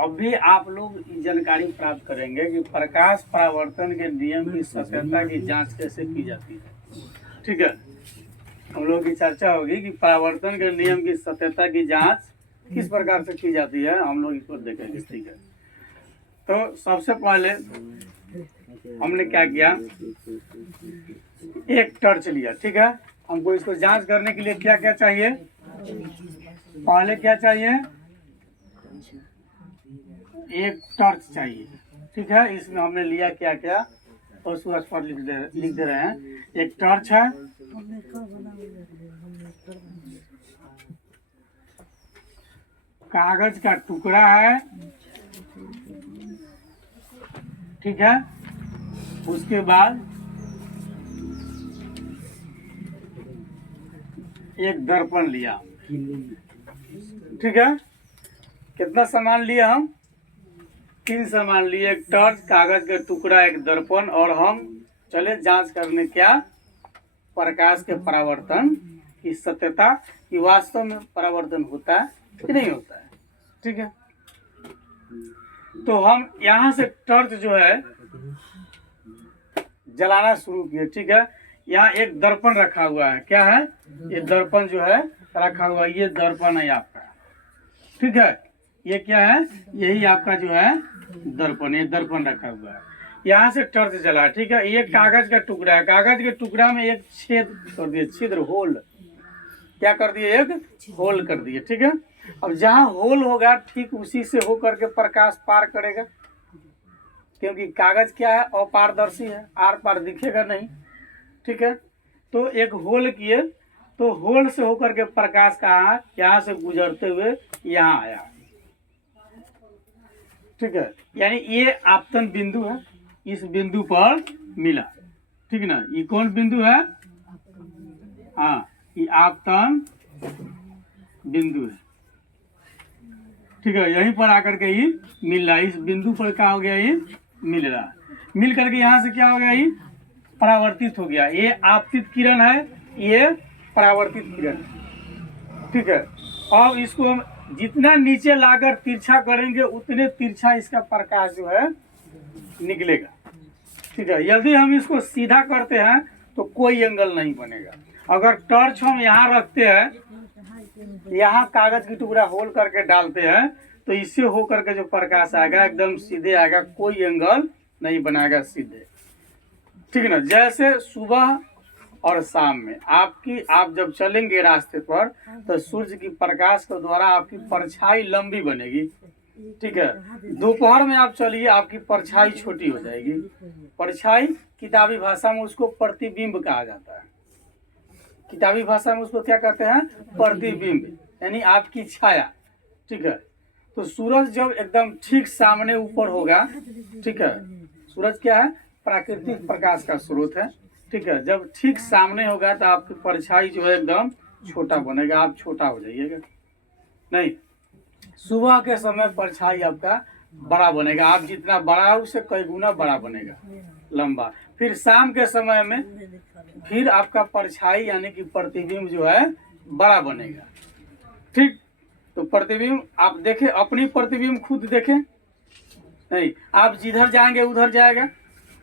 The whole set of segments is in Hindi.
अब भी आप लोग जानकारी प्राप्त करेंगे कि प्रकाश परावर्तन के नियम की सत्यता की जांच कैसे की जाती है। ठीक है, हम लोग की चर्चा होगी कि परावर्तन के नियम की सत्यता की जांच किस प्रकार से की जाती है, हम लोग इसको देखेंगे। ठीक है, तो सबसे पहले हमने क्या किया, एक टर्च लिया। ठीक है, हमको इसको जांच करने के लिए क्या क्या चाहिए, पहले क्या चाहिए, एक टर्च चाहिए। ठीक है, इसमें हमने लिया क्या क्या और सूरज पर लिख दे रहे हैं। एक टर्च है, कागज का टुकड़ा है। ठीक है, उसके बाद एक दर्पण लिया। ठीक है, कितना सामान लिया हम, 3 सामान लिए, एक टर्च, कागज का टुकड़ा, एक दर्पण, और हम चले जांच करने क्या, प्रकाश के परावर्तन की सत्यता कि वास्तव में परावर्तन होता है कि नहीं होता है। ठीक है, तो हम यहाँ से टर्च जो है जलाना शुरू किए। ठीक है, यहाँ एक दर्पण रखा हुआ है, क्या है, ये दर्पण जो है रखा हुआ है, ये दर्पण है आपका। ठीक है, ये क्या है, यही आपका जो है दर्पण, ये दर्पण रखा हुआ है। यहाँ से टर्च जला। ठीक है, ये कागज का टुकड़ा है, कागज के टुकड़ा में एक छेद कर दिए, छिद्र, होल, क्या कर दिए, एक होल कर दिए। ठीक है, अब जहाँ होल होगा ठीक उसी से होकर के प्रकाश पार करेगा, क्योंकि कागज क्या है, अपारदर्शी है, आर पार दिखेगा नहीं। ठीक है, तो एक होल किए, तो होल से होकर के प्रकाश कहाँ, यहाँ से गुजरते हुए यहाँ आया। ठीक है, यानी ये आपतन बिंदु है, इस बिंदु पर मिला। ठीक ना, ये कौन बिंदु है, हाँ, ये आपतन बिंदु है। ठीक है, यहीं पर आकर के ही मिल रहा है, इस बिंदु पर क्या हो गया, ये मिल रहा है, मिल करके यहाँ से क्या हो गया, ये परावर्तित हो गया। ये आपतित किरण है, ये परावर्तित किरण। ठीक है, अब इसको हम जितना नीचे लाकर तिरछा करेंगे उतने तिरछा इसका प्रकाश जो है निकलेगा। ठीक है, यदि हम इसको सीधा करते हैं तो कोई एंगल नहीं बनेगा। अगर टॉर्च हम यहाँ रखते हैं, यहाँ कागज की टुकड़ा होल करके डालते हैं, तो इससे हो करके जो प्रकाश आएगा एकदम सीधे आएगा, कोई एंगल नहीं बनाएगा, सीधे। ठीक है ना, जैसे सुबह और शाम में आप जब चलेंगे रास्ते पर तो सूर्य की प्रकाश के द्वारा आपकी परछाई लंबी बनेगी। ठीक है, दोपहर में आप चलिए, आपकी परछाई छोटी हो जाएगी। परछाई किताबी भाषा में उसको प्रतिबिंब कहा जाता है, किताबी भाषा में उसको क्या कहते हैं, प्रतिबिंब, यानी आपकी छाया। ठीक है, तो सूरज जब एकदम ठीक सामने ऊपर होगा, ठीक है, सूरज क्या है, प्राकृतिक प्रकाश का स्रोत है। ठीक है, जब ठीक सामने होगा तो आपकी परछाई जो है एकदम छोटा बनेगा, आप छोटा हो जाइएगा। नहीं, सुबह के समय परछाई आपका बड़ा बनेगा, आप जितना बड़ा है उससे कई गुना बड़ा बनेगा, लंबा। फिर शाम के समय में फिर आपका परछाई यानी कि प्रतिबिंब जो है बड़ा बनेगा। ठीक, तो प्रतिबिंब आप देखें, अपनी प्रतिबिंब खुद देखें, नहीं, आप जिधर जाएंगे उधर जाएगा,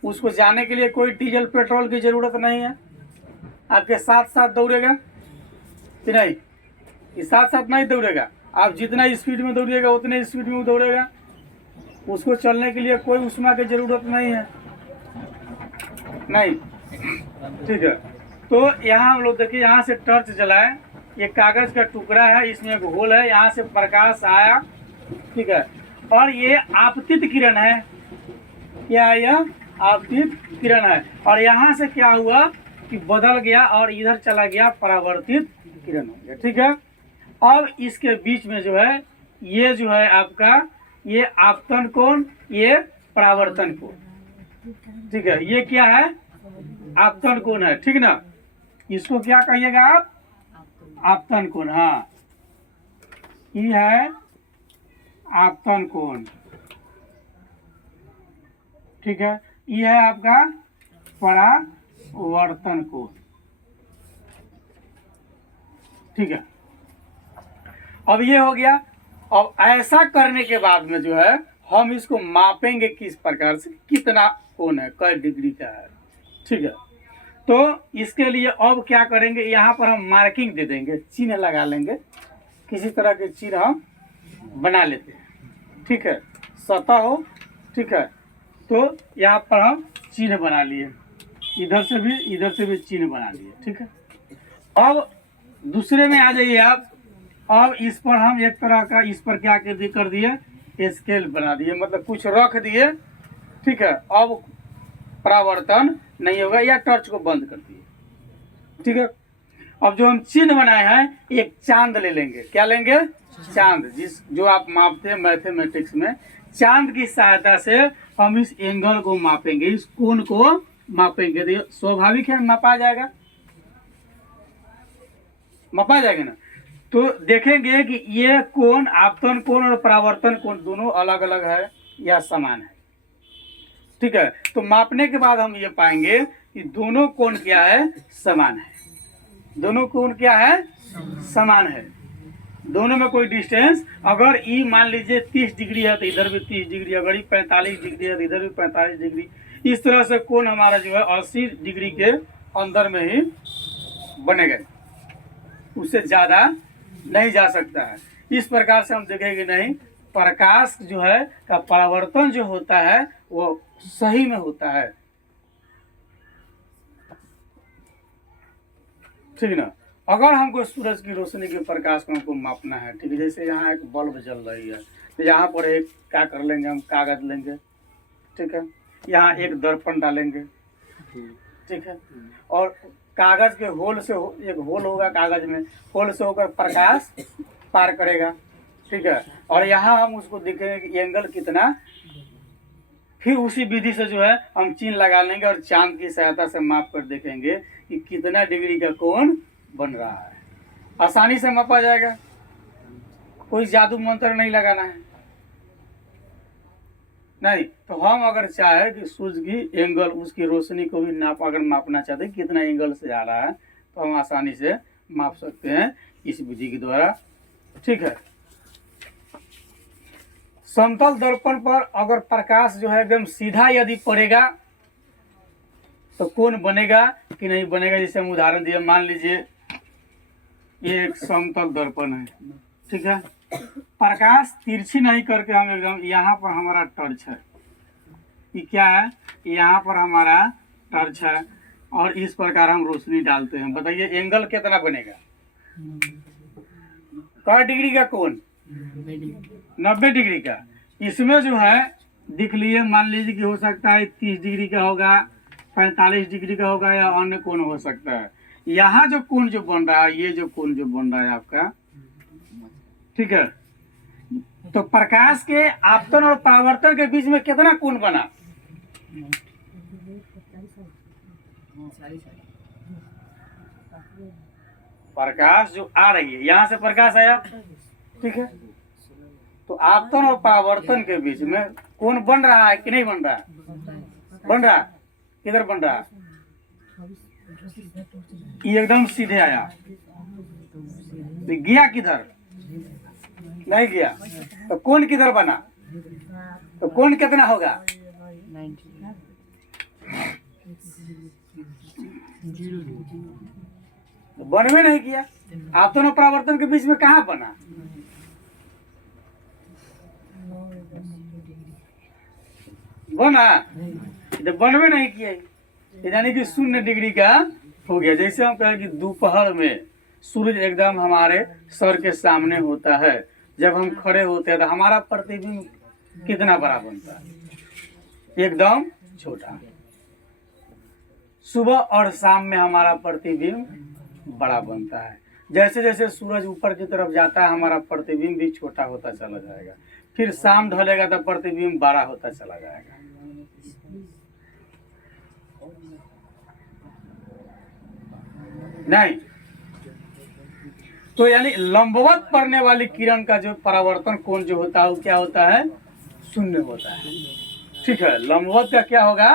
उसको जाने के लिए कोई डीजल पेट्रोल की जरूरत नहीं है, आपके साथ साथ दौड़ेगा कि नहीं, ये साथ साथ नहीं दौड़ेगा, आप जितना स्पीड में दौड़िएगा उतने स्पीड में दौड़ेगा, उसको चलने के लिए कोई उष्मा की जरूरत नहीं है, नहीं। ठीक है, तो यहाँ हम लोग देखिए, यहाँ से टॉर्च जलाए, ये कागज का टुकड़ा है, इसमें एक होल है, यहाँ से प्रकाश आया। ठीक है, और ये आपतित किरण है, क्या, यह आपतित किरण है, और यहाँ से क्या हुआ कि बदल गया और इधर चला गया, परावर्तित किरण हो गया। ठीक है, अब इसके बीच में जो है, ये जो है आपका, ये आपतन कोण, ये परावर्तन कोण। ठीक है, ये क्या है, आपतन कोण है। ठीक ना, इसको क्या कहिएगा आप, आपतन कोण, हाँ, ये है आपतन कोण। ठीक है, ये है आपका परावर्तन कोण। ठीक है, अब ये हो गया। अब ऐसा करने के बाद में जो है हम इसको मापेंगे किस प्रकार से, कितना कोण है, कै डिग्री का है। ठीक है, तो इसके लिए अब क्या करेंगे, यहाँ पर हम मार्किंग दे देंगे, चिन्ह लगा लेंगे, किसी तरह के चिन्ह हम बना लेते हैं। ठीक है, सतह हो, ठीक है, तो यहाँ पर हम चिन्ह बना लिए, इधर से भी चिन्ह बना लिए। ठीक है, अब दूसरे में आ जाइए आप। अब इस पर हम एक तरह का, इस पर क्या कर दिए, स्केल बना दिए, मतलब कुछ रख दिए। ठीक है, अब परावर्तन नहीं होगा, या टर्च को बंद कर दिए। ठीक है, अब जो हम चिन्ह बनाए हैं, एक चांद ले लेंगे। क्या लेंगे, चांद, जो आप मापते हैं मैथमेटिक्स में, चांद की सहायता से हम इस एंगल को मापेंगे, इस कोण को मापेंगे। तो स्वाभाविक है मापा जाएगा ना। तो देखेंगे कि ये कोण, आपतन कोण और परावर्तन कोण दोनों अलग अलग है या समान है। ठीक है, तो मापने के बाद हम ये पाएंगे कि दोनों कोण क्या है, समान है। दोनों कोण क्या है, समान है। दोनों में कोई डिस्टेंस, अगर ई मान लीजिए 30 डिग्री है तो इधर भी 30 डिग्री, अगर ई 45 डिग्री है तो इधर भी 45 डिग्री। इस तरह से कोण हमारा जो है 80 डिग्री के अंदर में ही बनेगा, उससे ज़्यादा नहीं जा सकता है। इस प्रकार से हम देखेंगे नहीं, प्रकाश जो है का परावर्तन जो होता है वो सही में होता है। ठीक ना, अगर हमको सूरज की रोशनी के प्रकाश को हमको मापना है, ठीक है, जैसे यहाँ एक बल्ब जल रही है, तो यहाँ पर एक क्या कर लेंगे, हम कागज लेंगे। ठीक है, यहाँ एक दर्पण डालेंगे। ठीक है, और कागज के होल से एक होल होगा कागज में, होल से होकर प्रकाश पार करेगा। ठीक है, और यहाँ हम उसको देखेंगे कि एंगल कितना, फिर उसी विधि से जो है हम चिन्ह लगा लेंगे और चांद की सहायता से माप कर देखेंगे कि कितना डिग्री का कोण बन रहा है। आसानी से मापा जाएगा, कोई जादू मंत्र नहीं लगाना है। नहीं तो हम अगर चाहे कि सूर्य की एंगल, उसकी रोशनी को भी अगर मापना चाहते हैं कितना एंगल से आ रहा है, तो हम आसानी से माप सकते हैं इस विधि के द्वारा। ठीक है, समतल दर्पण पर अगर प्रकाश जो है एकदम सीधा यदि पड़ेगा तो कोण बनेगा कि नहीं बनेगा। जैसे हम उदाहरण दिए, मान लीजिए ये एक समतल दर्पण है। ठीक है, प्रकाश तिरछी नहीं करके हम एकदम, यहाँ पर हमारा टर्च है, ये क्या है, यहाँ पर हमारा टर्च है, और इस प्रकार हम रोशनी डालते हैं। बताइए एंगल कितना बनेगा, कै डिग्री का कोण, 90 डिग्री का। इसमें जो है दिख लिए, मान लीजिए कि हो सकता है 30 डिग्री का होगा, 45 डिग्री का होगा, या अन्य कोण हो सकता है। यहाँ जो कोण जो बन रहा है, ये जो कोण जो बन रहा है आपका, ठीक है, तो प्रकाश के आपतन और परावर्तन के बीच में कितना कोण बना, प्रकाश जो आ रही है, यहाँ से प्रकाश आया। ठीक है, तो आपतन और परावर्तन के बीच में कोण बन रहा है कि नहीं बन रहा, बन रहा, किधर बन रहा, ये एकदम सीधे आया, तो गया किधर, नहीं गया, तो कोण किधर बना, तो कोण कितना होगा, तो बनवे नहीं किया। आपतन और परावर्तन के बीच में कहाँ बना, बना, तो बनवे नहीं किया, यानी कि 0 डिग्री का हो गया। जैसे हम कहें कि दोपहर में सूरज एकदम हमारे सर के सामने होता है, जब हम खड़े होते हैं तो हमारा प्रतिबिंब कितना बड़ा बनता है, एकदम छोटा। सुबह और शाम में हमारा प्रतिबिंब बड़ा बनता है। जैसे जैसे सूरज ऊपर की तरफ जाता है, हमारा प्रतिबिंब भी छोटा होता चला जाएगा। फिर शाम ढलेगा तो प्रतिबिंब बड़ा होता चला जाएगा। नहीं तो यानी लंबवत पड़ने वाली किरण का जो परावर्तन कोण जो होता है वो क्या होता है, 0 होता है। ठीक है, लंबवत का क्या होगा,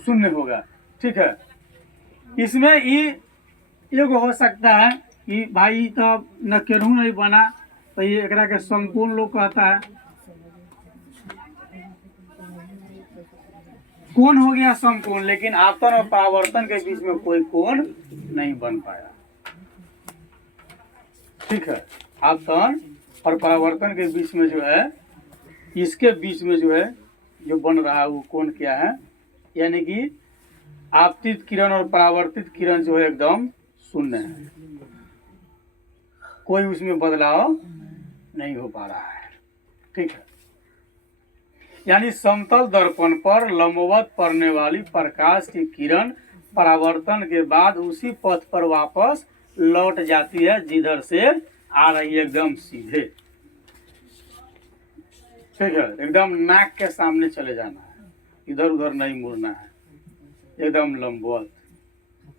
0 होगा। ठीक है, इसमें ये हो सकता है कि भाई तो न केनहू नहीं बना, तो ये एकरा के समकोण लोग कहता है। कोण हो गया समकोण, लेकिन आपतन और परावर्तन के बीच में कोई कोण नहीं बन पाया। ठीक है, आपतन और परावर्तन के बीच में जो है, इसके बीच में जो है जो बन रहा है वो कोण क्या है, यानी कि आपतित किरण और परावर्तित किरण जो है एकदम शून्य है, कोई उसमें बदलाव नहीं हो पा रहा है। ठीक है, यानी समतल दर्पण पर लंबवत पड़ने वाली प्रकाश की किरण परावर्तन के बाद उसी पथ पर वापस लौट जाती है जिधर से आ रही है, एकदम सीधे। ठीक है, एकदम नाक के सामने चले जाना है, इधर उधर नहीं मुड़ना है, एकदम लंबवत।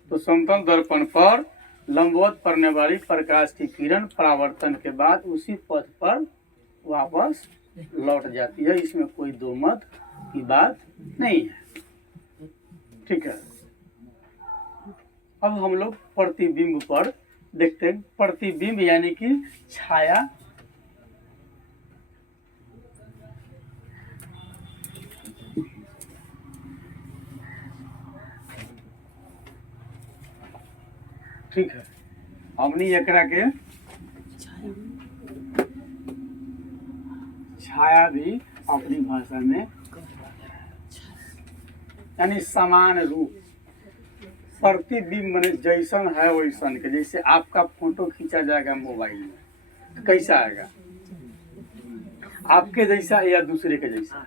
तो समतल दर्पण पर लंबवत पड़ने वाली प्रकाश की किरण परावर्तन के बाद उसी पथ पर वापस लौट जाती है, इसमें कोई दो मत की बात नहीं है। ठीक है, अब हम लोग प्रतिबिंब पर देखते हैं। प्रतिबिंब यानी कि छाया। ठीक है, हमने एकरा के छाया भी अपनी भाषा में, यानी समान रूप। प्रतिबिंब माने जैसन है वैसन के। जैसे आपका फोटो खींचा जाएगा मोबाइल में, तो कैसा आएगा? आपके जैसा या दूसरे के जैसा?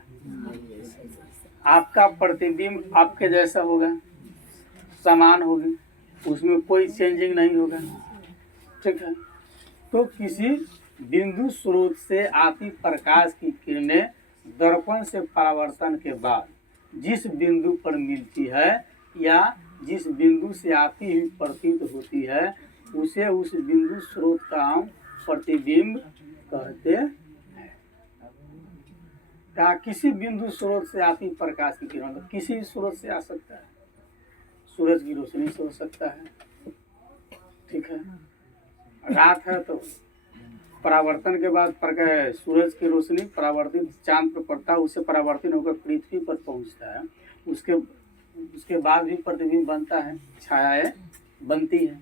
आपका प्रतिबिंब आपके जैसा होगा, समान होगी, उसमें कोई चेंजिंग नहीं होगा। ठीक है, तो किसी बिंदु स्रोत से आती प्रकाश की किरणें दर्पण से परावर्तन के बाद जिस बिंदु पर मिलती है या जिस बिंदु से आती हुई प्रतीत होती है, उसे उस बिंदु स्रोत का हम प्रतिबिंब कहते हैं। क्या किसी बिंदु स्रोत से आती प्रकाश की किरण, तो किसी स्रोत से आ सकता है, सूरज की रोशनी से हो सकता है। ठीक है, रात है तो परावर्तन के बाद सूरज की रोशनी परावर्तित चांद पर पड़ता है, उससे परावर्तित होकर पृथ्वी पर पहुंचता है, उसके बाद भी प्रतिबिंब बनता है, छायाएं बनती है।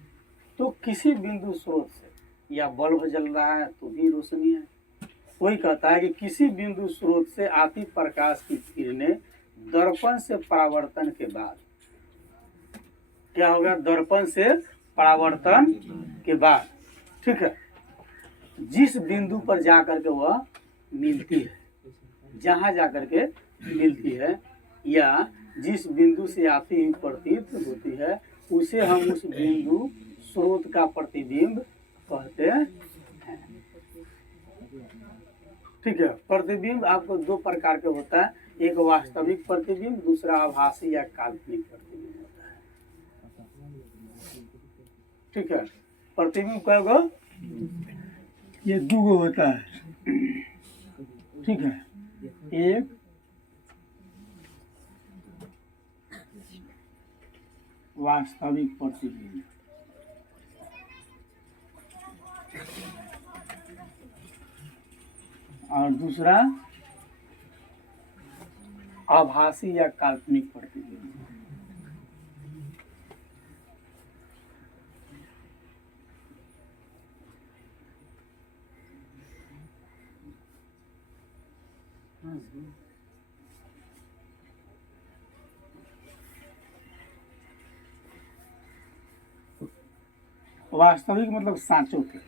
तो किसी बिंदु स्रोत से, या बल्ब जल रहा है तो भी रोशनी है। कोई कहता है कि किसी बिंदु स्रोत से आती प्रकाश की किरणें दर्पण से परावर्तन के बाद क्या होगा? दर्पण से परावर्तन के बाद, ठीक है, जिस बिंदु पर जाकर के वह मिलती है, जहां जाकर के मिलती है, या जिस बिंदु से आती हुई प्रतीत होती है, उसे हम उस बिंदु स्रोत का प्रतिबिंब कहते हैं। ठीक है, प्रतिबिंब आपको दो प्रकार के होता है, एक वास्तविक प्रतिबिंब, दूसरा आभासी या काल्पनिक प्रतिबिंब होता है। ठीक है, प्रतिबिंब कएगो? ये दूगो होता है। ठीक है, एक वास्तविक प्रतिबिंब, और दूसरा आभासी या काल्पनिक प्रतिबिंब। वास्तविक मतलब साँचों के।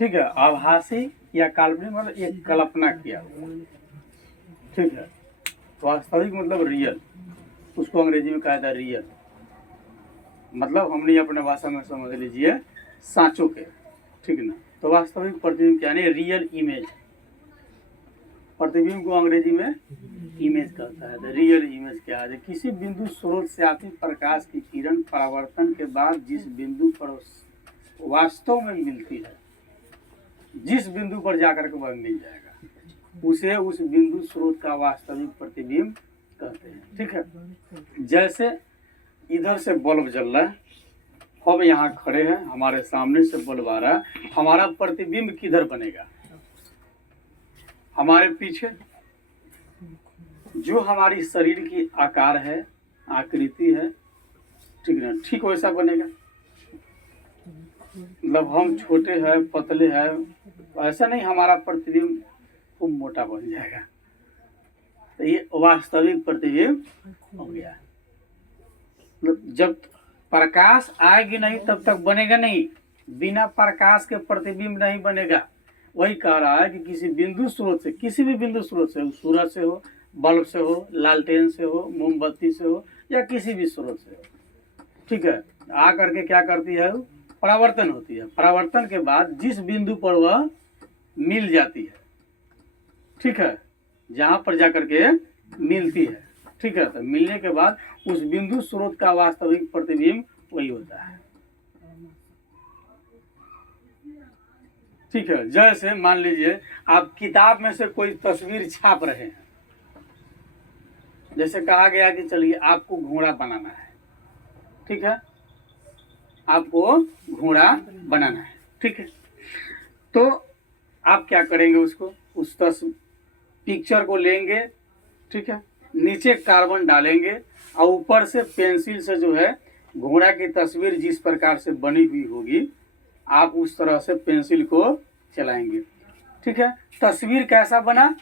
ठीक है, आभासी या काल्पनिक मतलब एक कल्पना किया हुआ। ठीक है, वास्तविक मतलब रियल, उसको अंग्रेजी में कहा था रियल, मतलब हमने अपने भाषा में समझ लीजिए साँचों के। ठीक ना, तो वास्तविक प्रतिबिंब क्या है? Real image. प्रतिबिंब को अंग्रेजी में इमेज कहता है। तो रियल इमेज क्या है? किसी बिंदु स्रोत से आती प्रकाश की किरण परावर्तन के बाद जिस बिंदु पर वास्तव में मिलती है, जिस बिंदु पर जाकर के वह मिल जाएगा, उसे उस बिंदु स्रोत का वास्तविक प्रतिबिंब कहते हैं। ठीक है, जैसे इधर से बल्ब जल रहा है, हम यहाँ खड़े हैं, हमारे सामने से बल्ब आ रहा है, हमारा प्रतिबिंब किधर बनेगा? हमारे पीछे। जो हमारी शरीर की आकार है, आकृति है, ठीक है, ठीक वैसा बनेगा। मतलब हम छोटे हैं, पतले हैं, ऐसा नहीं हमारा प्रतिबिंब खूब मोटा बन जाएगा। तो ये वास्तविक प्रतिबिंब हो गया। मतलब जब प्रकाश आएगी नहीं तब तक बनेगा नहीं, बिना प्रकाश के प्रतिबिंब नहीं बनेगा। वही कह रहा है कि किसी बिंदु स्रोत से, किसी भी बिंदु स्रोत से, सूरज से हो, बल्ब से हो, लालटेन से हो, मोमबत्ती से हो, या किसी भी स्रोत से हो, ठीक है, आ करके क्या करती है? परावर्तन होती है। परावर्तन के बाद जिस बिंदु पर वह मिल जाती है, ठीक है, जहाँ पर जाकर के मिलती है, ठीक है, तो मिलने के बाद उस बिंदु स्रोत का वास्तविक प्रतिबिंब वही होता है। ठीक है, जैसे मान लीजिए आप किताब में से कोई तस्वीर छाप रहे हैं, जैसे कहा गया कि चलिए आपको घोड़ा बनाना है, ठीक है, आपको घोड़ा बनाना है, ठीक है, तो आप क्या करेंगे? उसको, उस पिक्चर को लेंगे, ठीक है, नीचे कार्बन डालेंगे और ऊपर से पेंसिल से जो है घोड़ा की तस्वीर जिस प्रकार से बनी हुई होगी, आप उस तरह से पेंसिल को चलाएंगे, ठीक है। तस्वीर कैसा बना?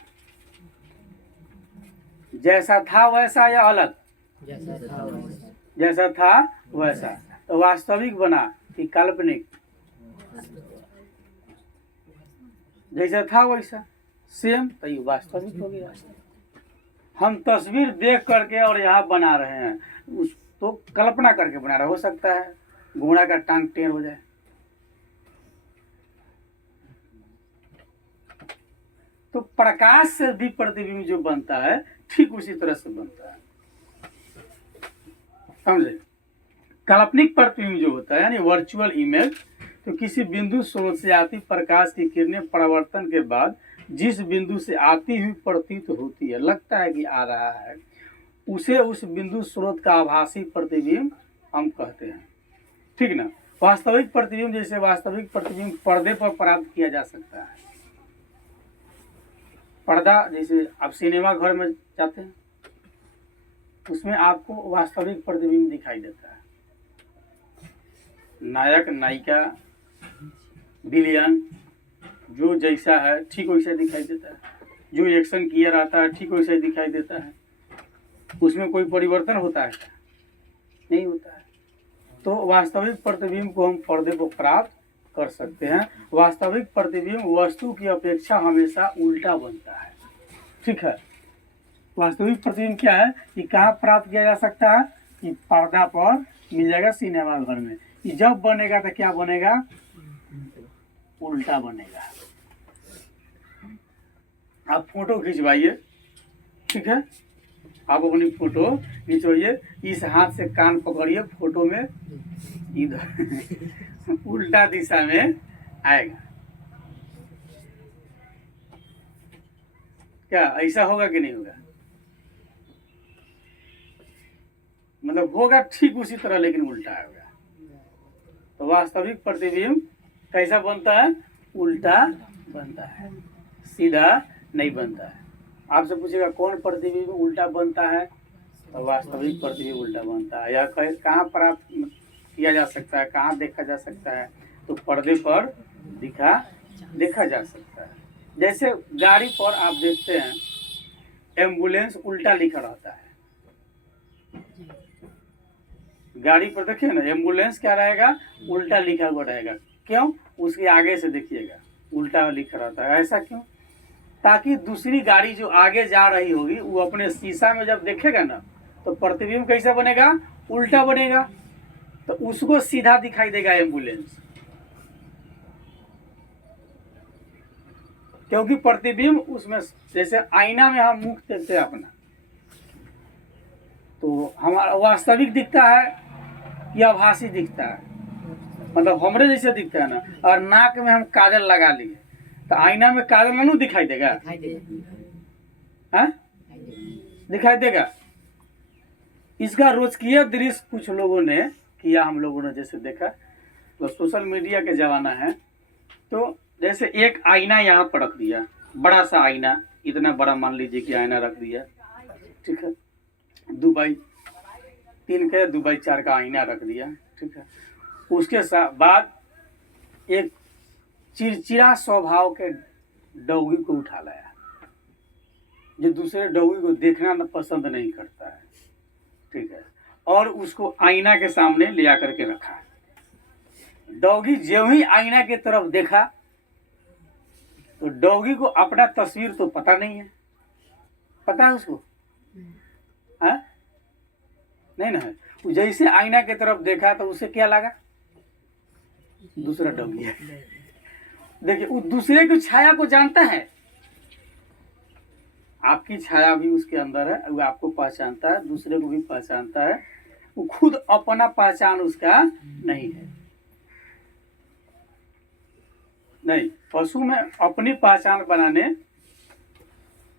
जैसा था वैसा या अलग? जैसा था वैसा। तो वास्तविक बना कि काल्पनिक? जैसा था वैसा, सेम, तो ये वास्तविक हो गया। हम तस्वीर देख करके और यहाँ बना रहे हैं, उस तो कल्पना करके बना रहे, हो सकता है घोड़ा का टांग टेढ़ हो जाए। तो प्रकाश से भी प्रतिबिंब जो बनता है ठीक उसी तरह से बनता है, समझे। काल्पनिक प्रतिबिंब जो होता है यानी वर्चुअल इमेज, तो किसी बिंदु स्रोत से आती प्रकाश की किरणें परावर्तन के बाद जिस बिंदु से आती हुई प्रतीत होती है, लगता है कि आ रहा है, उसे उस बिंदु स्रोत का आभासी प्रतिबिंब हम कहते हैं, ठीक ना। वास्तविक प्रतिबिंब, जैसे वास्तविक प्रतिबिंब पर्दे पर प्राप्त किया जा सकता है। पर्दा, जैसे आप सिनेमा घर में जाते हैं, उसमें आपको वास्तविक प्रतिबिंब दिखाई देता है। नायक, नायिका, विलियन जो जैसा है ठीक वैसा दिखाई देता है, जो एक्शन किया रहता है ठीक वैसा ही दिखाई देता है। उसमें कोई परिवर्तन होता है क्या? नहीं होता है। तो वास्तविक प्रतिबिंब को हम पर्दे को प्राप्त कर सकते हैं। वास्तविक प्रतिबिंब वस्तु की अपेक्षा हमेशा उल्टा बनता है, ठीक है। वास्तविक प्रतिबिंब क्या है कि कहाँ प्राप्त किया जा सकता है? कि पर्दा पर मिल जाएगा, सिनेमा घर में। कि जब बनेगा तो क्या बनेगा? उल्टा बनेगा। आप फोटो खिंचवाइए, ठीक है, आप अपनी फोटो खिंचवाइए, इस हाथ से कान पकड़िए, फोटो में इधर उल्टा दिशा में आएगा। क्या ऐसा होगा कि नहीं होगा? मतलब होगा ठीक उसी तरह, लेकिन उल्टा होगा। तो वास्तविक प्रतिबिंब कैसा बनता है? उल्टा बनता है, सीधा नहीं बनता है। आपसे पूछेगा कौन प्रतिबिंब उल्टा बनता है, तो वास्तविक प्रतिबिंब उल्टा बनता है। या कहाँ प्राप्त किया जा सकता है, कहाँ देखा जा सकता है? तो पर्दे पर देखा जा सकता है। जैसे गाड़ी पर आप देखते हैं एम्बुलेंस उल्टा लिखा रहता है, गाड़ी पर देखिए ना, एम्बुलेंस क्या रहेगा? उल्टा लिखा हुआ रहेगा। क्यों? उसके आगे से देखिएगा उल्टा लिखा रहता है। ऐसा क्यों? ताकि दूसरी गाड़ी जो आगे जा रही होगी वो अपने शीशा में जब देखेगा ना, तो प्रतिबिंब कैसा बनेगा? उल्टा बनेगा, तो उसको सीधा दिखाई देगा एम्बुलेंस, क्योंकि प्रतिबिंब उसमें, जैसे आईना में हम मुख देखते हैं अपना, तो हमारा वास्तविक दिखता है या आभासी दिखता है? मतलब हमरे जैसे दिखता है ना। और नाक में हम काजल लगा लिए तो आईना में काजल नहीं दिखाई देगा? दिखाई देगा। इसका रोजकीय दृश्य कुछ लोगों ने किया, हम लोगों ने जैसे देखा तो सोशल मीडिया के ज़माना है, तो जैसे एक आईना यहाँ पर रख दिया, बड़ा सा आईना, इतना बड़ा मान लीजिए कि आईना रख दिया, ठीक है, 2x3 का 2x4 का आईना रख दिया, ठीक है। उसके बाद एक चिड़चिड़ा स्वभाव के डौगी को उठा लाया, जो दूसरे डौगी को देखना न पसंद नहीं करता है, ठीक है, और उसको आईना के सामने ले आकर के रखा। डौगी जो ही आईना की तरफ देखा तो डौगी को अपना तस्वीर तो पता नहीं है, पता है उसको, है नहीं ना है। वो जैसे आईना की तरफ देखा तो उसे क्या लगा, दूसरा डौगी है। देखिए वो दूसरे की छाया को जानता है, आपकी छाया भी उसके अंदर है, वो आपको पहचानता है, दूसरे को भी पहचानता है। वो खुद अपना पहचान उसका नहीं है। नहीं, पशु में अपनी पहचान बनाने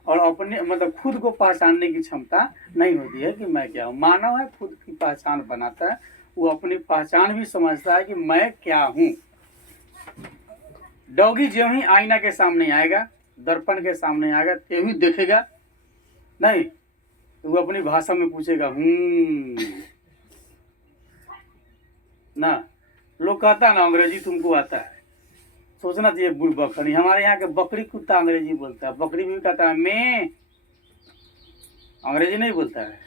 और अपने मतलब खुद को पहचानने की क्षमता नहीं होती है कि मैं क्या हूँ। मानव है, खुद की पहचान बनाता है, वो अपनी पहचान भी समझता है कि मैं क्या हूँ। डॉगी जो ही आईना के सामने आएगा, दर्पण के सामने आएगा, ते ही देखेगा नहीं तो वो अपनी भाषा में पूछेगा ना। लोग कहता है ना अंग्रेजी तुमको आता है, सोचना चाहिए बुड़बक। हमारे यहाँ के बकरी कुत्ता अंग्रेजी बोलता है, बकरी भी कहता है मैं, अंग्रेजी नहीं बोलता है।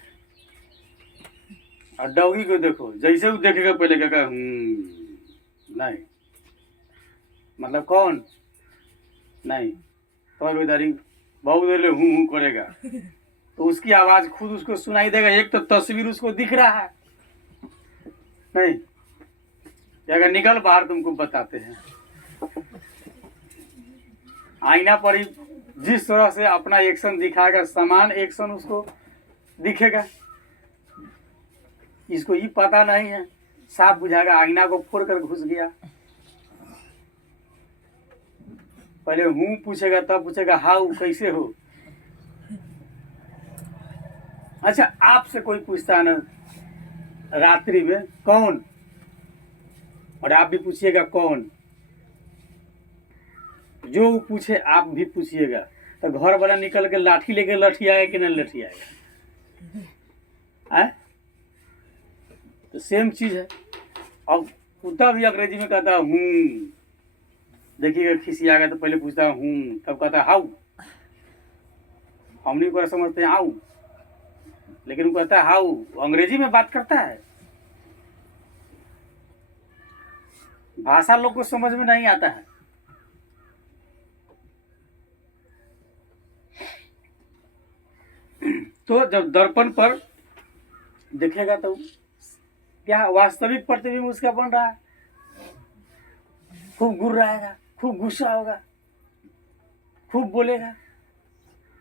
और डॉगी को देखो, जैसे वो देखेगा पहले कहेगा नहीं, मतलब कौन नहीं, तो इधर बहुत देर हूँ करेगा तो उसकी आवाज खुद उसको सुनाई देगा। एक तो तस्वीर उसको दिख रहा है नहीं, अगर निकल बाहर तुमको बताते हैं। आईना पर ही जिस तरह से अपना एक्शन दिखाएगा, समान एक्शन उसको दिखेगा। इसको ये पता नहीं है, साफ बुझाएगा, आईना को फोड़ कर घुस गया। पहले हूँ पूछेगा, तब पूछेगा हाउ, कैसे हो। अच्छा, आपसे कोई पूछता है ना रात्रि में कौन, और आप भी पूछिएगा कौन, जो वो पूछे आप भी पूछिएगा, तो घर वाला निकल के लाठी लेके लठी आएगा कि नहीं लठी आएगा, तो सेम चीज है। अब कुत्ता भी अंग्रेजी में कहता हूँ, देखिएगा किसी आ गया तो पहले पूछता हूँ, तब कहता हाउ। हम नहीं को समझते हैं हाउ, लेकिन वो कहता है हाउ, अंग्रेजी में बात करता है। भाषा लोग को समझ में नहीं आता है। तो जब दर्पण पर देखेगा तो क्या वास्तविक प्रतिबिंब उसका बन रहा है, खूब गुर्राएगा, खूब गुस्सा होगा, खूब बोलेगा।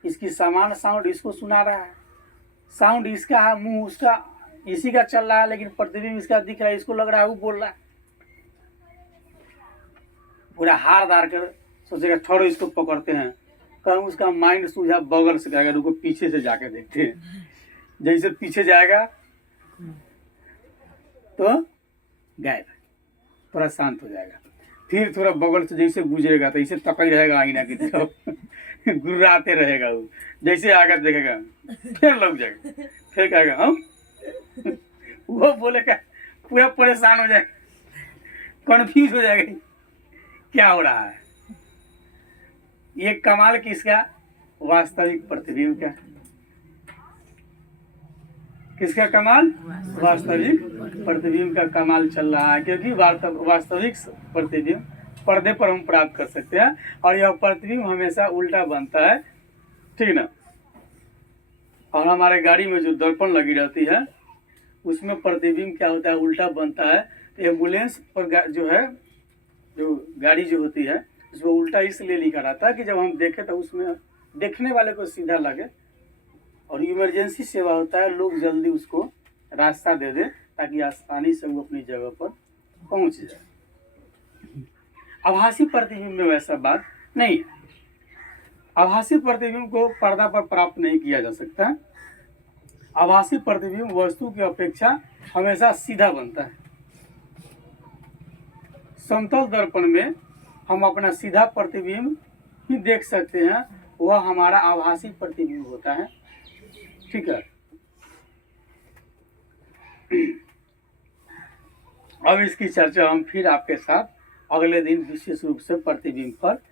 इसकी समान साउंड इसको सुना रहा है, साउंड इसका है, मुंह उसका इसी का चल रहा है, लेकिन प्रतिबिंब इसका दिख रहा है, इसको लग रहा है वो बोल रहा है। पूरा हार दार कर सोचेगा छोड़ो इसको पकड़ते हैं, कहीं उसका माइंड सूझा बगल से जाएगा, रुको पीछे से जाके देखते हैं। जैसे पीछे जाएगा तो गायब, थोड़ा शांत हो जाएगा। फिर थोड़ा बगल से जैसे गुजरेगा तो इसे तक ही रहेगा आईना की तरफ, गुर्राते रहेगा वो। जैसे आगे देखेगा फिर लग जाएगा, फिर कहेगा हम, वो बोलेगा, पूरा परेशान हो जाएगा, कन्फ्यूज हो जाएगा क्या हो रहा है। ये कमाल किसका, वास्तविक प्रतिबिंब का। किसका कमाल, वास्तविक प्रतिबिंब का कमाल चल रहा है, क्योंकि वास्तविक प्रतिबिंब पर्दे पर हम प्राप्त कर सकते हैं, और यह प्रतिबिंब हमेशा उल्टा बनता है, ठीक ना। और हमारे गाड़ी में जो दर्पण लगी रहती है उसमें प्रतिबिंब क्या होता है, उल्टा बनता है। एम्बुलेंस पर जो है, जो गाड़ी जो होती है उसमें उल्टा इसलिए लिखा रहता है कि जब हम देखें तो उसमें देखने वाले को सीधा लगे, और इमरजेंसी सेवा होता है, लोग जल्दी उसको रास्ता दे दे ताकि आसानी से वो अपनी जगह पर पहुंच जाए। आभासी प्रतिबिंब में वैसा बात नहीं है। आभासी प्रतिबिंब को पर्दा पर प्राप्त नहीं किया जा सकता। आभासी प्रतिबिंब वस्तु की अपेक्षा हमेशा सीधा बनता है। समतल दर्पण में हम अपना सीधा प्रतिबिंब ही देख सकते हैं, वह हमारा आभासी प्रतिबिंब होता है। ठीक है, अब इसकी चर्चा हम फिर आपके साथ अगले दिन विशेष रूप से प्रतिबिंब पर